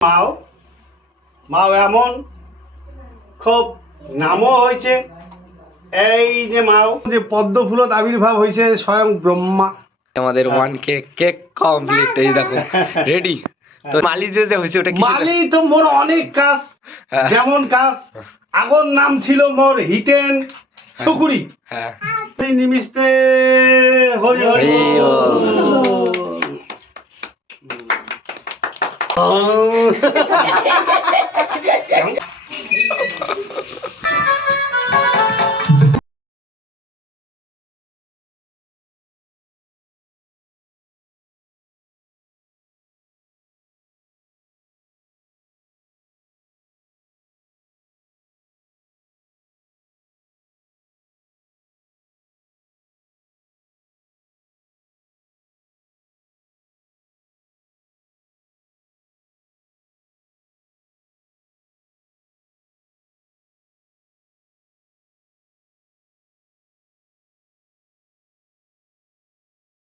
মাও মাও এমন খুব নামও হয়েছে। এই যে মাও যে পদ্ম ফুলত আবির্ভাব হয়েছে স্বয়ং ব্রহ্মা। আমাদের 1K কেক কমপ্লিট, এই দেখো রেডি। তো মালি যে হয়েছে ওটা কি? মালি তো মোর অনেক কাজ, যেমন কাজ আগর নাম ছিল মোর হিতেন সুকুরি। হ্যাঁ, নিমিস্তে হরি হরি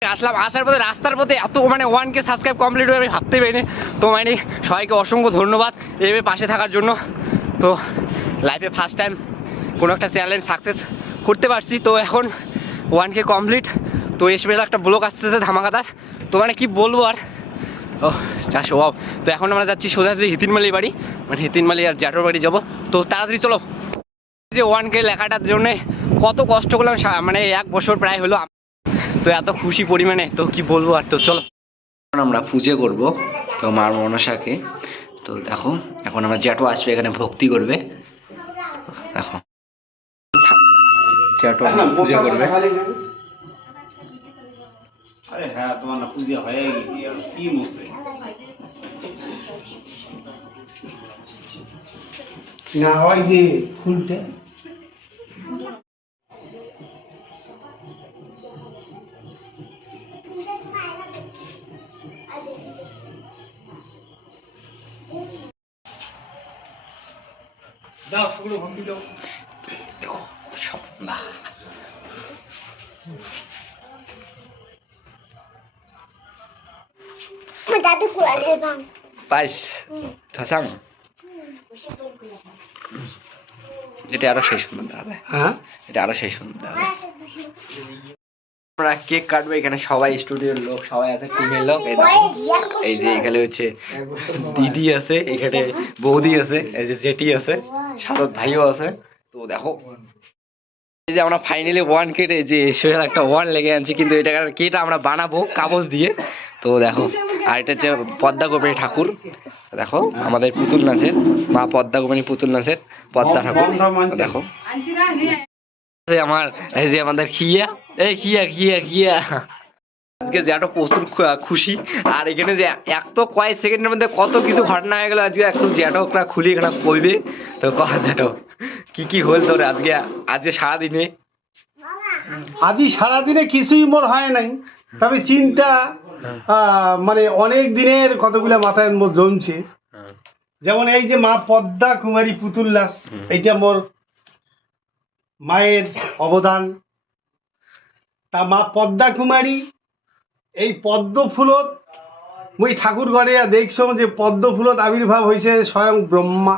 আসলাম। আসার পথে রাস্তার পথে এত 1K সাবস্ক্রাইব কমপ্লিট হয়ে আমি ভাবতেই পারিনি। তো সবাইকে অসংখ্য ধন্যবাদ এইভাবে পাশে থাকার জন্য। তো লাইফে ফার্স্ট টাইম কোনো একটা চ্যালেঞ্জ সাকসেস করতে পারছি। তো এখন 1K কমপ্লিট। তো স্পেশাল একটা ব্লগ আসতেছে ধামাকাদার। তো কি বলবো আর, ও চাষ ও। তো এখন আমরা যাচ্ছি সোজাসুজি হিতিনমালি বাড়ি, হিতিনমালি আর জ্যাঠোর বাড়ি যাবো। তো তাড়াতাড়ি চলো। যে 1K লেখাটার জন্য কত কষ্ট করলাম, 1 বছর প্রায় হলো। তো এত খুশি পরিমাণে, তো কি বলবো আর। তো চলো আমরা পুজো করব তো মার মনসাকে। তো দেখো এখন আমরা জ্যাঠো আসবে এখানে ভক্তি করবে। দেখো জ্যাঠো পুজো করবে। আরে হ্যাঁ, তোমার না পূজা হয়ে গেছে আর কি মুছে না হয় যে ফুলটা দাও, সেগুলো ভক্তি দাও। দেখো সন্ধ্যা পাইস থাসাং এটা আরো সেই সুন্দর হবে। হ্যাঁ, এটা আরো সেই সুন্দর হবে। আমরা কেক কাটবো এখানে, সবাই স্টুডিওর লোক সবাই আছে, টিমের লোক। এই দেখো এই যে এখানে হচ্ছে দিদি আছে, এখানে বৌদি আছে, এই যে জেঠি আছে, শারদ ভাইও আছে। তো দেখো এই যে আমরা ফাইনালি 1K যে স্পেশাল একটা 1 লেগে আনছি, কিন্তু এটা কেটা আমরা বানাবো কাগজ দিয়ে। তো দেখো আর এটা হচ্ছে পদ্মা গোপীনী ঠাকুর। দেখো আমাদের পুতুল নাচের মা পদ্মা গোপীনী পুতুল নাচের পদ্মা ঠাকুর। দেখো আমার এই যে আমাদের খিয়া, এই খিয়া খিয়া খিয়া আজকে যে একটা প্রচুর খুশি। আর এখানে যে এক তো কয়েক সেকেন্ডের মধ্যে কত কিছু ঘটনা হয়ে গেল। আজকে একটু জ্যাটকরা খুলি এখানে কইবে। তো কথা জ্যাটক কি হল তোর আজকে সারাদিনে? আজই সারাদিনে কিছুই মোর হয় নাই, তবে চিন্তা অনেক দিনের কতগুলো মাথায় মোর জমছে। যেমন এই যে মা পদ্মা কুমারী পুতুল নাচ, এইটা মোর মায়ের অবদান। তা মা পদ্মা কুমারী এই পদ্ম ফুলত মুই ঠাকুর ঘরে দেখছ যে পদ্ম ফুলত আবির্ভাব হয়েছে স্বয়ং ব্রহ্মা।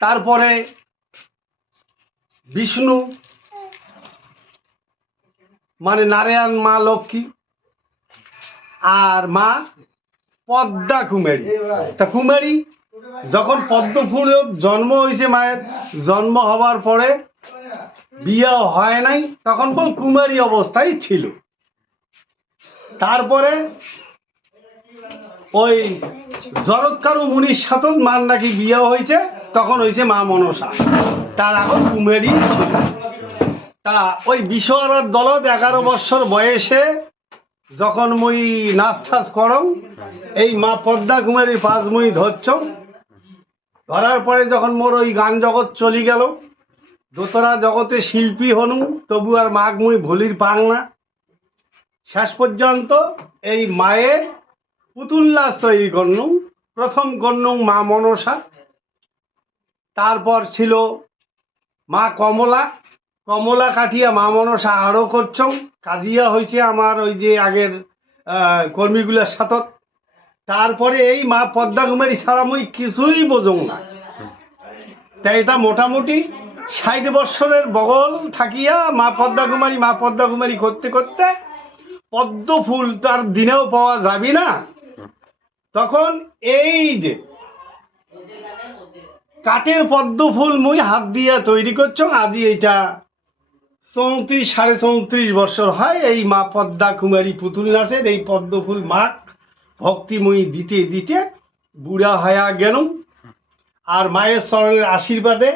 তারপরে বিষ্ণু নারায়ণ, মা লক্ষ্মী, আর মা পদ্মা কুমারী। তা কুমারী যখন পদ্ম ফুলত জন্ম হয়েছে, মায়ের জন্ম হওয়ার পরে বিয়ে হয় নাই, তখন বল কুমারী অবস্থায় ছিল। তারপরে ওই জরৎকারু মুনির সাথে মার নাকি বিয়ে হয়েছে, তখন হয়েছে মা মনসা। তার এখন কুমারী ছিল। তা ওই বিশ্বরার দলত 11 বছর বয়সে যখন মুই নাচ ঠাচ করম, এই মা পদ্মা কুমারীর পাঁচ মুই ধরছ। ধরার পরে যখন মোর ওই গান জগৎ চলি গেল, দোতরা জগতে শিল্পী হনু, তবু আর মাঘ মুই ভুলির পাং না। শেষ পর্যন্ত এই মায়ের পুতুল নাচ তৈরি করনু। প্রথম করনু মা মনসা, তারপর ছিল মা কমলা, কমলা কাঠিয়া মা মনসা আরও করছ। কাজিয়া হয়েছে আমার ওই যে আগের কর্মীগুলোর সাথে। তারপরে এই মা পদ্মা কুমারী ছাড়া মুই কিছুই বোঝং না। তাই এটা মোটামুটি 60 বৎসরের বগল থাকিয়া মা পদ্মা কুমারী করতে করতে পদ্ম ফুল তার দিনেও পাওয়া যাবে না। তখন এই যে কাঠের পদ্ম ফুল মুই হাত দিয়া তৈরি করছো, আজি এইটা 34 34.5 বছর হয় এই মা পদ্মা কুমারী পুতুল নাচের এই পদ্ম ফুল মাক ভক্তি মুই দিতে দিতে বুড়া হয়া গেলাম। আর মায়ের চরণের আশীর্বাদে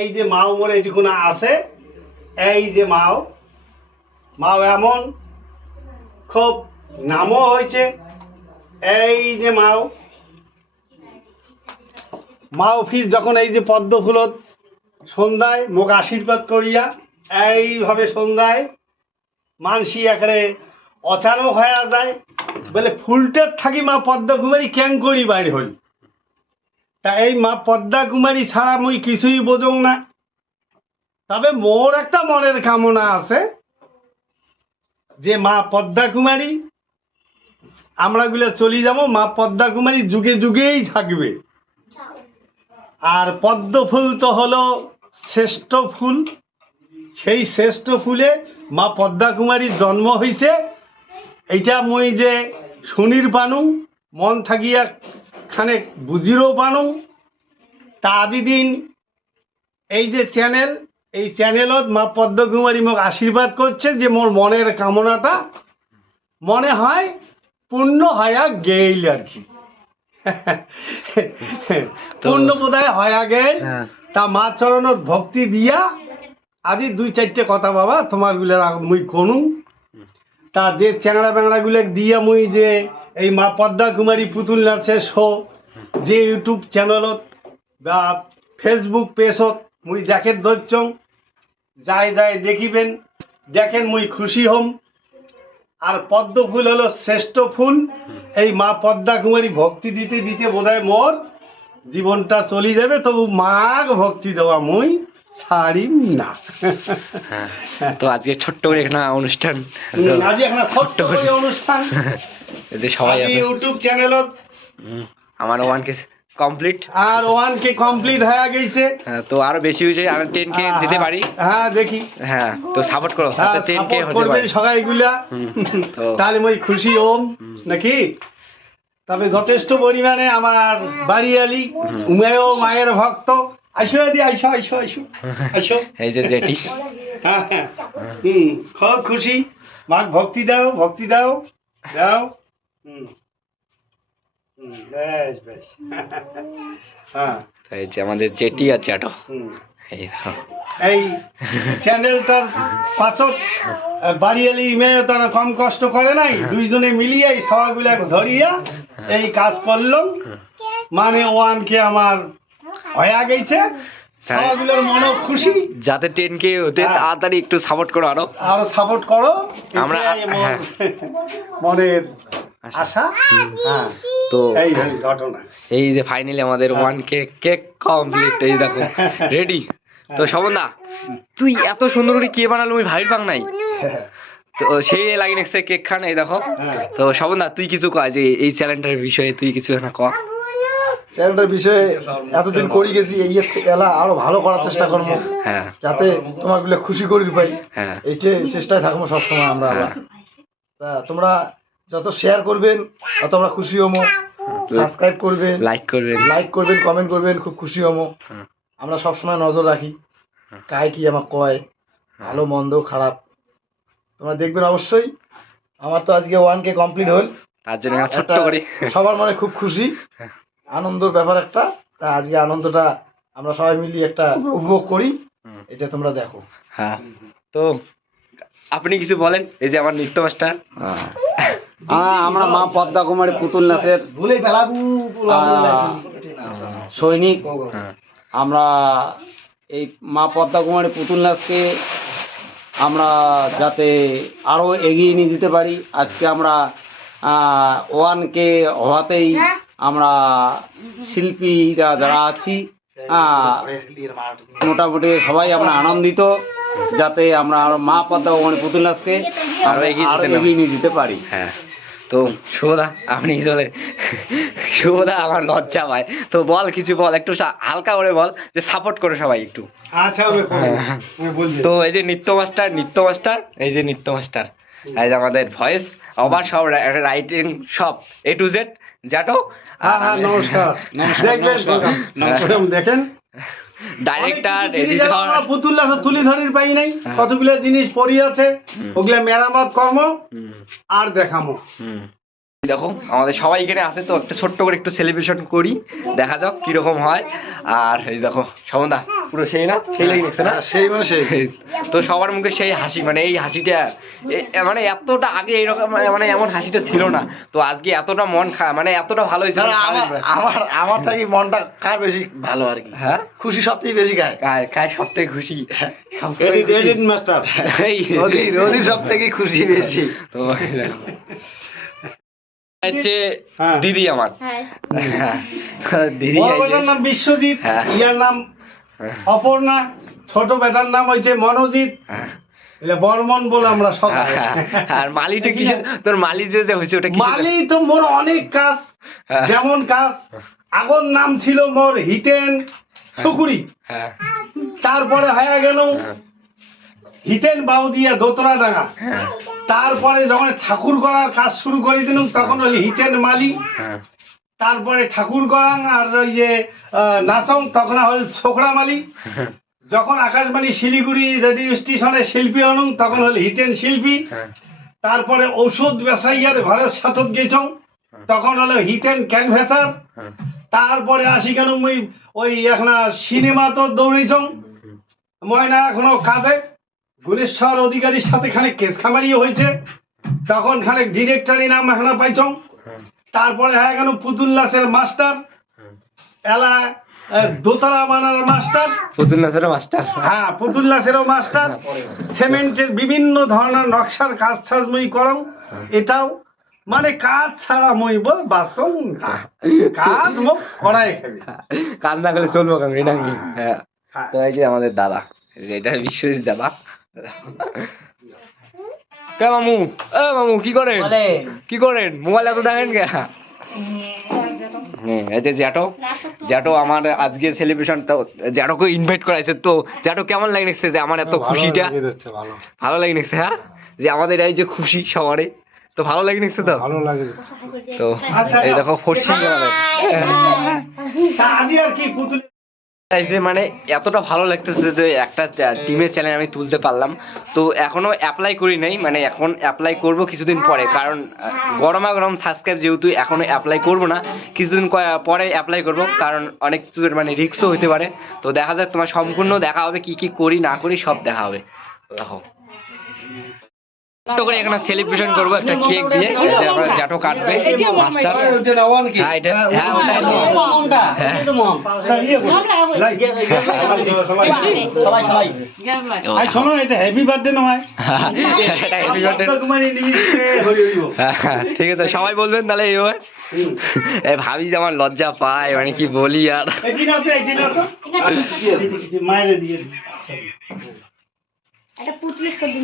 এই যে মাও মোর এইটুকুনা আছে, এই যে মাও এমন খুব নামও হয়েছে। এই যে মাও ফির যখন এই যে পদ্ম ফুলত সন্ধ্যায় মোক আশীর্বাদ করিয়া এইভাবে সন্ধ্যায় মানসি এখানে অচানক হয়ে যায়, বলে ফুলটার থাকি মা পদ্মা কুমারী কেন করি বাইর হল। তা এই মা পদ্মা কুমারী ছাড়া মুই কিছুই বোঝং না। তবে মোর একটা মনের কামনা আছে যে মা পদ্মা কুমারী আমরাগুলো চলে যাবো, মা পদ্মা কুমারী যুগে যুগেই থাকবে। আর পদ্ম ফুল তো হলো শ্রেষ্ঠ ফুল, সেই শ্রেষ্ঠ ফুলে মা পদ্মা কুমারীর জন্ম হয়েছে, এইটা মুই যে শুনির পানু মন থাকিয়া খানেক বুঝিরও পানু। তা আদি দিন এই যে চ্যানেল, এই চ্যানেলত মা পদ্মা কুমারী মোক আশীর্বাদ করছে যে মোর মনের কামনাটা মনে হয় পূর্ণ হয়া গেল আর কি। পূর্ণ বোধহয় হয়া গেল। তা মা চরণত ভক্তি দিয়া আজি 2-4টে কথা বাবা তোমার গুলার মুই কোনু। তা যে চ্যাংড়া ব্যাংড়া গুলো দিয়া মুই যে এই মা পদ্মা কুমারী পুতুল নাচের শো যে ইউটিউব চ্যানেলত বা ফেসবুক পেজত মুই দেখে ধরছ, যায় দেখিবেন, দেখেন মুই খুশি হম। আর পদ্ম ফুল হলো শ্রেষ্ঠ ফুল, এই মা পদ্মা কুমারী ভক্তি দিতে দিতে বোধহয় মোর জীবনটা চলে যাবে, তবু মাগ ভক্তি দেওয়া মুই ছাড়িম না। তো আজকে ছোট্ট করে একটা অনুষ্ঠান, আজকে একটা ছোট্ট করে অনুষ্ঠান সবাই ইউটিউব চ্যানেলত আমার 1K কমপ্লিট, আর 1K কমপ্লিট হয়ে গেছে। তো আরো বেশি হয়েছে, আমি 10K দিতে পারি। হ্যাঁ দেখি, হ্যাঁ তো সাপোর্ট করো, 10K হতে পারে সবাইগুলা, তাহলে মই খুশি হম নাকি। তবে যথেষ্ট পরিমাণে আমার বাড়িয়ালি উমেও মায়ের ভক্ত, আইসো দি আইসো আইসো আইসো আইসো, এই যে জেঠি, হ্যাঁ হ্যাঁ খুব খুশি। মাক ভক্তি দাও দাও। বেশ বেশ, হ্যাঁ এই যে আমাদের জেঠি আছে আটো, এই দেখো এই চ্যানেলটার পাছত বাড়িয়ালি মেয়ে তারা কম কষ্ট করে নাই, দুইজনে মিলিয়ে এই সবাইগুলা ধরিয়া এই কাজ করলাম। মানে 1K আমার হয়ে গেছে, সবাইগুলোর মনও খুশি। যাতে 10K হতে তাড়াতাড়ি একটু সাপোর্ট করো, আরো সাপোর্ট করো, আমরা মনের আশা। হ্যাঁ তো এই ঘটনা, এই যে ফাইনালি আমাদের 1K কেক কমপ্লিট, এই দেখো রেডি। তো শোভনদা, তুই এত সুন্দর করে কে বানালো আমি ভাই পাং নাই, তো সেই লাগি নেক্সট কেক খান, এই দেখো। তো শোভনদা তুই কিছু কয় যে এই চ্যানেলটার বিষয়ে তুই কিছু না ক। চ্যানেলটার বিষয়ে এতদিন করি গেছি, এই এলা আরো ভালো করার চেষ্টা করবো, হ্যাঁ যাতে তোমার গুলো খুশি করি পাই, হ্যাঁ এইটাই চেষ্টায় থাকবো সবসময় আমরা। তা তোমরা যত শেয়ার করবেন তত আমরা খুশি হবো, সাবস্ক্রাইব করবেন, লাইক করবেন, কমেন্ট করবেন, খুব খুশি হবো। আমরা সবসময় নজর রাখি কায় কি আমার কয়, ভালো মন্দ খারাপ তোমরা দেখবেন অবশ্যই। আমার তো আজকে 1K কমপ্লিট হল, তার জন্য ছোট্ট করে সবার মনে খুব খুশি, আনন্দের ব্যাপার একটা। তা আজকে আনন্দটা আমরা সবাই মিলিয়ে একটা উপভোগ করি, এটা তোমরা দেখো। হ্যাঁ তো আপনি কিছু বলেন, এই যে আমার নৃত্য মাস্টার। আমরা মা পদ্মা কুমারী পুতুল নাচের সৈনিক। আমরা এই মা পদ্মা কুমারী পুতুল নাচকে আমরা যাতে আরও এগিয়ে নিয়ে যেতে পারি, আজকে আমরা 1K হওয়াতেই আমরা শিল্পীরা যারা আছি মোটামুটি সবাই আমরা আনন্দিত, যাতে আমরা আরো মা পদ্মা কুমারী পুতুল নাচকে আরো এগিয়ে নিয়ে যেতে পারি। হ্যাঁ তো শুভদা আপনি চলে, শুভদা আমার লজ্জা পায়, তো বল কিছু বল, একটু হালকা করে বল, যে সাপোর্ট করে সবাই একটু। আচ্ছা আমি বলছি। তো এই যে নিত্য মাস্টার, এই যে নিত্য মাস্টার, এই যে আমাদের ভয়েস ওভার সব রাইটিং সব A to Z জাটো। হ্যাঁ নমস্কার। দেখবেন দেখেন ডাইরেক্টর, অনেক কিছু জিনিস এডিটর, আমরা পুতুল্লা তো তুলি ধরির পাই নাই, কতগুলো জিনিস পড়ি আছে, ওগুলা মেরামত কর্ম আর দেখামো। দেখো আমাদের সবাই এখানে আছে, তো একটা ছোট্ট করে একটু সেলিব্রেশন করি, দেখা যাক কিরকম হয়। আর এই দেখো সমদা পুরো সেই না, সেই লাগে নিচ্ছে না, সেই মানে সেই তো সবার মুখে সেই হাসি, মানে এই হাসিটা মানে এতটা আগে এইরকম মানে এমন হাসিটা ছিল না, তো আজকে এতটা মন মানে এতটা ভালো হয়েছে। আমার থাকি মনটা কার বেশি ভালো আর কি, হ্যাঁ খুশি সবথেকে বেশি খায়, কায় সব থেকে খুশি, মাস্টার এই রোদির সব থেকে খুশি বেশি। তো এই দেখো হচ্ছে হ্যাঁ। দিদি আমার, হ্যাঁ, দিদি বড় এই যে- বেটার নাম বিশ্বজিৎ, হ্যাঁ। ইয়ার নাম অপর্ণা, ছোট বেটার নাম হয়েছে মনোজিৎ, হ্যাঁ। এলে বর্মন বলে আমরা সবাই। আর মালিটা কি, তোর মালি যে হয়েছে ওটা কি? মালি তো মোর অনেক কাজ, হ্যাঁ। যেমন কাজ আগর নাম ছিল মোর হিতেন সুকুরি, হ্যাঁ, তারপরে হয়ে গেল হিতেন বাউদিয়া দোতরা ডাঙ্গা, হ্যাঁ, তারপরে যখন ঠাকুর করার কাজ শুরু করে দিলাম তখন হল হিতেন মালি, হ্যাঁ, তারপরে ঠাকুর করাং আর ওই যে নাচং তখন হল ছোকরা মালি, যখন আকাশবাণী শিলিগুড়ি রেডিও স্টেশনে শিল্পী আনুন তখন হল হিতেন শিল্পী, হ্যাঁ, তারপরে ঔষধ বেসাইয়ার ঘরের সাথত গেছং তখন হলো হিতেন ক্যানভেসার, হ্যাঁ, তারপরে আসি কেন ওই এখনা সিনেমা তো দৌড়েছং, ময়না এখনো কাঁদে, গুণেশ্বর অধিকারীর সাথে খানিক কেস খামারিও হয়েছে, তখন খানিক ডিরেক্টরি নাম এখনো পাইছং, তারপরে হয়ে গেল পুতুল্লাসের মাস্টার, এলা দোতারা মানার মাস্টার, পুতুল নাচের মাস্টার, হ্যাঁ পুতুল্লাসেরও মাস্টার, সিমেন্টের বিভিন্ন ধরনের নকশার কাজ টাজ মই করং, এটাও মানে কাজ ছাড়া মই বল বাসন না। কাজ মোক করাই খাবি। কাজ না করলে চলবো কারণ এটা কি? হ্যাঁ, হ্যাঁ। তো এই যে আমাদের দাদা, এই যে এটা বিশ্বজিৎ দাদা। কে মামু, এ মামু কি করেন? কি করেন? মোবাইল এত দেখেন কে? এই যে জ্যাটো আমার আজকে সেলিব্রেশন, তো জ্যাটোকে ইনভাইট করাইছে, তো জ্যাটো কেমন লাগছে যে আমার এত খুশিটা? ভালো লাগে নিচ্ছে, হ্যাঁ, যে আমাদের এই যে খুশি সবারই, তো ভালো লাগে নিচ্ছে, তো ভালো লাগে তো এই দেখো ফোর্সিং আমাদের তা আদি আর কি পুতুল চাইছে, মানে এতটা ভালো লাগতেছে যে একটা টিমের চ্যানেল আমি তুলতে পারলাম। তো এখনো অ্যাপ্লাই করি নাই, মানে এখন অ্যাপ্লাই করব কিছুদিন পরে, কারণ গরমা গরম সাবস্ক্রাইব যেহেতু এখনো অ্যাপ্লাই করব না, কিছুদিন পরে অ্যাপ্লাই করব, কারণ অনেক কিছু মানে রিস্কও হতে পারে। তো দেখা যাক, তোমার সম্পূর্ণ দেখা হবে, কি কি করি না করি সব দেখা হবে। দেখো ছোট্ট করে এখানে সেলিব্রেশন করবো একটা কেক দিয়ে, যে আমরা জ্যাটো কাটবে মাস্টার, হ্যাঁ এটা, হ্যাঁ ওটাই তো, হ্যাঁ আই শোনো, এটা হ্যাপি বার্থডে নয়, এটা happy birthday। কুমারী নিমিত্তে হরি হরি বল। হ্যাঁ, ঠিক আছে, সবাই বলবেন তাহলে এইভাবে। ভাবি যে আমার লজ্জা পায়, মানে কি বলি আর। এটি না তো, এটি না তো, মায়ের দিয়ে এটা পুতুলের সাথে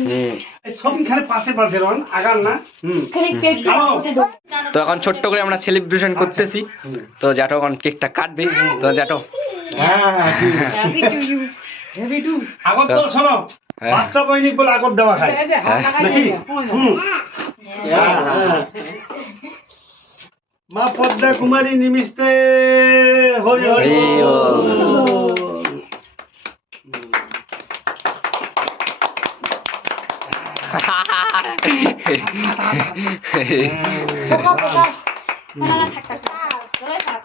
এই ছবি খানে পাশে পাশে রন আগান না। খালি কেক কেটে দাও। তো এখন ছোট্ট করে আমরা সেলিব্রেশন করতেছি, তো জ্যাটো এখন কেকটা কাটবে, তো জ্যাটো হ্যাঁ happy to you happy to আগত তো শোনো, হ্যাঁ। বাচ্চা বইনি বলে আগত দেওয়া খায় নাকি? মা পদ্মা কুমারী নিমিত্তে হরি হরি হরি বল। বল। পোকা পোকা না না থাক থাক চলে থাক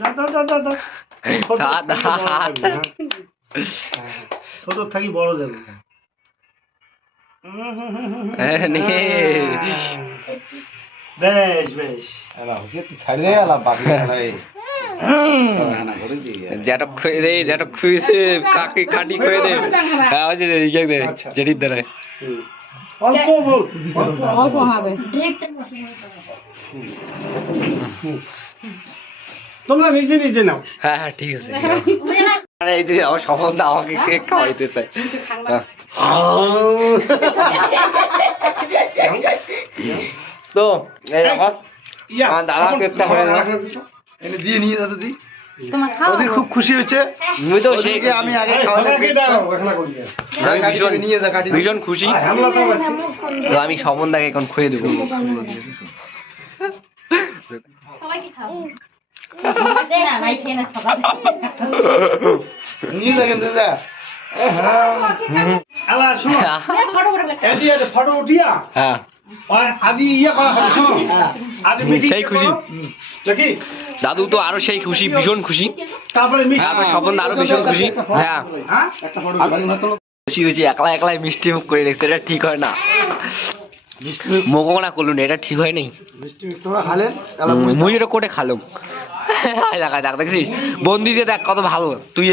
দাদা দাদা দাদা ছোট থাকি বড় যাবে। বেশ বেশ জ্যাটো খুঁয়ে দে, জ্যাটো খুঁয়ে দে, কাকি কাটি খুঁয়ে দে, হ্যাঁ ওই যে ইয়ে দে, জেঠির দ্বারাই। অল্প বল, অল্প হবে ডিরেক্ট তোমরা নিজে নিজে নাও। হ্যাঁ হ্যাঁ ঠিক আছে। মানে এই যে আমার সফলতা আমাকে কেক খাওয়াইতে চাই। তো এই দেখো ইয়া, আমার দাদা তখন- কেকটা হয়ে গেল। এনে দিয়ে নিয়ে যাচ্ছে দি তোমার খাও ওদের খুব খুশি হচ্ছে তুমি তো সেই ওদেরকে আমি আগে এই, খাওয়ালে ওনাকে দাও, ওখানে করি না। আমি ভীষণ নিয়ে যা কাটি ভীষণ খুশি। হামলা তো হচ্ছে। তো আমি স্বপনদাকে এখন খুঁয়ে দেবো। সবাই কি খাও দে না নাই খেয়ে না সবাই নিয়ে যা কিন্তু যা আলা, শোনো, ফটো করে লেখা এই যে ফটো উঠিয়া হ্যাঁ ওই আজি ইয়ে করা হবে, শোনো, আজি মিটিং সেই খুশি। নাকি দাদু তো আরো সেই খুশি, ভীষণ খুশি। তারপরে মিটিং তারপরে স্বপন আরো ভীষণ খুশি। হ্যাঁ হ্যাঁ একটা ফটো খালি না তো খুশি হয়েছি, একলা একলাই মিষ্টি মুখ করে রেখেছে, এটা ঠিক হয় না। মোকনা করলুন, এটা ঠিক হয় নাই। মিষ্টি তোমরা খালেন তাহলে মুই এটা কোটে খালুম। দেখা দেখ দেখছিস বন্দি দিয়ে দেখ কত ভালো তুই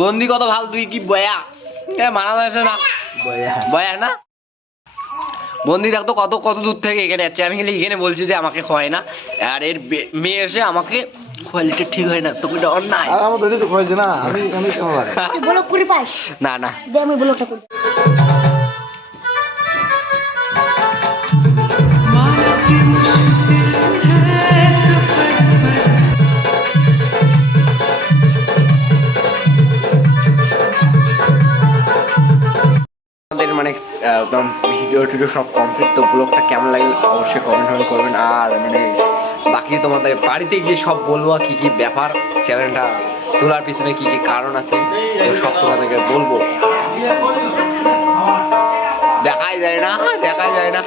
বন্দি কত ভালো, তুই কি বয়া এ মানা যাচ্ছে না, বয়া না বন্দি দেখ তো কত কত দূর থেকে এখানে যাচ্ছে। আমি খালি এখানে বলছি যে আমাকে খোয়ায় না, আর এর মেয়ে এসে আমাকে কোয়ালিটি ঠিক হয় না, তোকে এটা অন্যায়। আর আমার দড়ি তো খয়েছে না আমি আমি কেমন লাগে ব্লগ করে পাস না না দে আমি ব্লগটা করি माना कि मुश्किल है सफर पर আমাদের মানে একদম ভিডিও টিডিও সব কমপ্লিট। তো ব্লগটা কেমন লাগলো অবশ্যই কমেন্ট করবেন। আর মানে বাকি তোমাদের বাড়িতে গিয়ে সব বলবো কি কি ব্যাপার, চ্যানেলটা তোলার পিছনে কি কি কারণ আছে তো সব তোমাদেরকে বলবো। দেখাই যায় না, দেখাই যায় না।